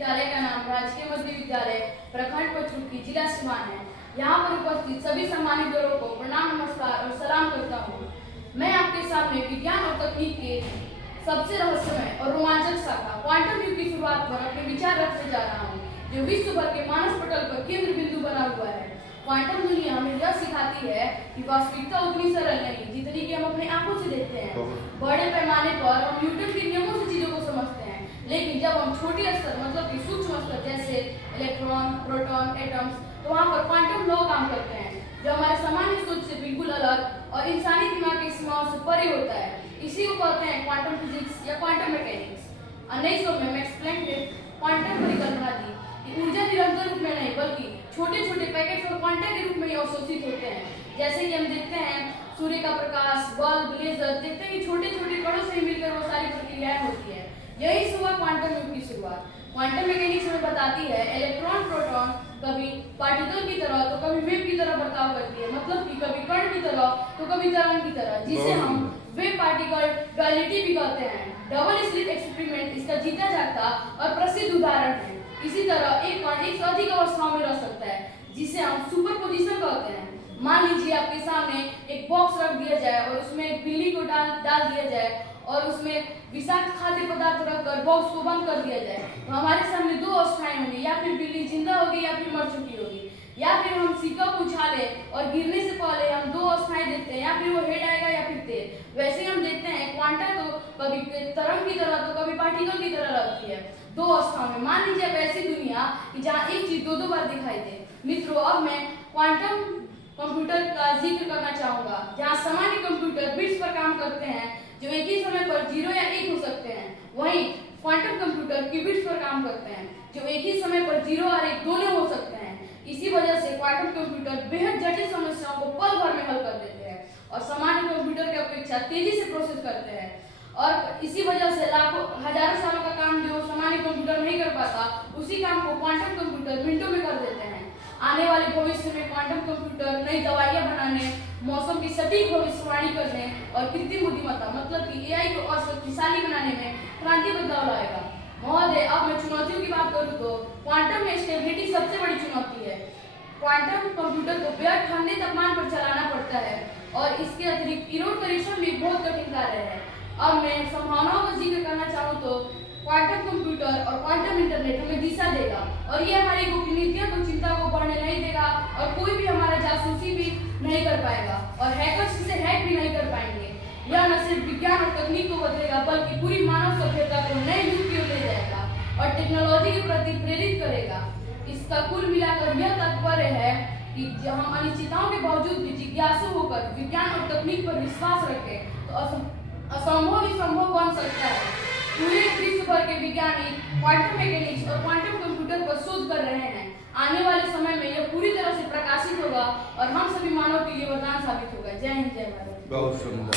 विद्यालय का नाम राजकीय मध्य विद्यालय प्रखंड पचरुखी जिला सिवान है। यहाँ पर उपस्थित सभी सम्मानित लोगों को प्रणाम, नमस्कार और सलाम करता हूँ। मैं आपके सामने विज्ञान और तकनीक के सबसे रहस्यमय और रोमांचक शाखा क्वांटम युग की शुरुआत पर अपने विचार रखने जा रहा हूँ, जो विश्व भर के मानस पटल पर केंद्र बिंदु बना हुआ है। क्वांटम दुनिया हमें यह सिखाती है कि वास्तविकता उतनी सरल नहीं जितनी कि हम अपने आंखों से देखते हैं। बड़े पैमाने पर हम न्यूटन के नियमों से चीजों को समझते हैं, लेकिन जब हम छोटे स्तर मतलब कि सूक्ष्म स्तर जैसे इलेक्ट्रॉन, प्रोटॉन, एटम्स, तो वहाँ पर क्वांटम लॉ काम करते हैं, जो हमारे सामान्य सोच से बिल्कुल अलग और इंसानी दिमाग की सीमाओं से परे होता है। इसी को कहते हैं क्वांटम फिजिक्स या क्वांटम मैकेनिक्स। 1900 में मैक्स प्लैंक ने क्वांटम परिकल्पना दी कि ऊर्जा निरंतर रूप में नहीं बल्कि छोटे छोटे पैकेट्स और क्वांटा के रूप में अवशोषित होते हैं। जैसे कि हम देखते हैं सूर्य का प्रकाश, बल्ब, लेजर, देखते हैं कि छोटे छोटे कणों से मिलकर वो सारी प्रक्रियाएं होती है। यही हुआ क्वांटम युग की शुरुआत। क्वांटम मैकेनिक्स हमें बताती है इलेक्ट्रॉन, प्रोटॉन कभी पार्टिकल की तरह तो कभी वेव की तरह बर्ताव करती है, मतलब कि कभी कण की तरह तो कभी तरंग की तरह, जिसे हम वेव पार्टिकल डुअलिटी भी कहते हैं। डबल स्लिट एक्सपेरिमेंट इसका जीता जागता और प्रसिद्ध उदाहरण है। इसी तरह एक कण एक से अधिक अवस्थाओं में रह सकता है, जिसे हम सुपरपोजिशन कहते हैं। मान लीजिए आपके सामने एक बॉक्स रख दिया जाए और उसमें एक बिल्ली को डाल दिया जाए और उसमें विषाक्त खाद्य पदार्थ रखकर बॉक्स को बंद कर दिया जाए, तो हमारे सामने दो अवस्थाएं होंगी, या फिर बिल्ली जिंदा होगी या फिर मर चुकी होगी। या फिर हम सिक्का को उछालें और गिरने से पहले हम दो अवस्थाएं देखते हैं, या फिर वो हेड आएगा या फिर टेल। वैसे हम देखते हैं क्वांटा तो कभी तरंग की तरह तो कभी पार्टिकल की तरह लगती है, दो अवस्थाओं में। मान लीजिए अब ऐसी दुनिया कि जहाँ एक चीज दो बार दिखाई दे। मित्रों, अब मैं क्वांटम कंप्यूटर का जिक्र करना चाहूंगा, जहाँ सामान्य कंप्यूटर बिट्स पर काम करते हैं जो एक ही समय पर 0 या 1 हो सकते हैं। वहीं क्वांटम कंप्यूटर क्यूबिट्स पर काम करते हैं जो एक ही समय पर 0 और 1 दोनों हो सकते हैं। इसी वजह से क्वांटम कंप्यूटर बेहद जटिल समस्याओं को पल भर में हल कर देते हैं और सामान्य कंप्यूटर की अपेक्षा तेजी से प्रोसेस करते हैं। और इसी वजह से लाखों हजारों सालों का काम जो सामान्य कंप्यूटर नहीं कर पाता, उसी काम को क्वांटम कंप्यूटर मिनटों में कर देते हैं। आने वाले भविष्य में क्वांटम कंप्यूटर नई दवाइयां बनाने, मौसम की सटीक भविष्यवाणी करने और कृत्रिम बुद्धिमत्ता मतलब कि एआई को और शक्तिशाली बनाने में क्रांति बदलाव लाएगा। महोदय, अब मैं चुनौतियों की बात करूँ तो क्वांटम में स्टेबिलिटी सबसे बड़ी चुनौती है। क्वांटम कंप्यूटर को बेहद ठंडे तापमान पर चलाना पड़ता है और इसके अतिरिक्त इरोड करेक्शन भी बहुत कठिन कार्य है। अब मैं संभावनाओं का जिक्र करना चाहूँ तो क्वांटम कंप्यूटर और क्वांटम इंटरनेट हमें दिशा देगा और ये हमारी गोपनीयता को चिंता को बढ़ने नहीं देगा और कोई भी हमारा जासूसी भी नहीं कर पाएगा और हैकर्स इसे हैक भी नहीं कर पाएंगे। यह न सिर्फ विज्ञान और तकनीक को बदलेगा बल्कि पूरी मानव सभ्यता को नए युग की ओर ले जाएगा और टेक्नोलॉजी के प्रति प्रेरित करेगा। इसका कुल मिलाकर यह तात्पर्य है कि जब हम अनिश्चितताओं के बावजूद भी जिज्ञासु होकर विज्ञान और तकनीक पर विश्वास रखें तो असंभव ही संभव बन सकता है। पूरे विश्व भर के वैज्ञानिक क्वांटम मैकेनिक्स और क्वांटम कंप्यूटर पर शोध कर रहे हैं। आने वाले समय में यह पूरी तरह से प्रकाशित होगा और हम सभी मानव के लिए वरदान साबित होगा। जय हिंद, जय भारत। बहुत सुंदर।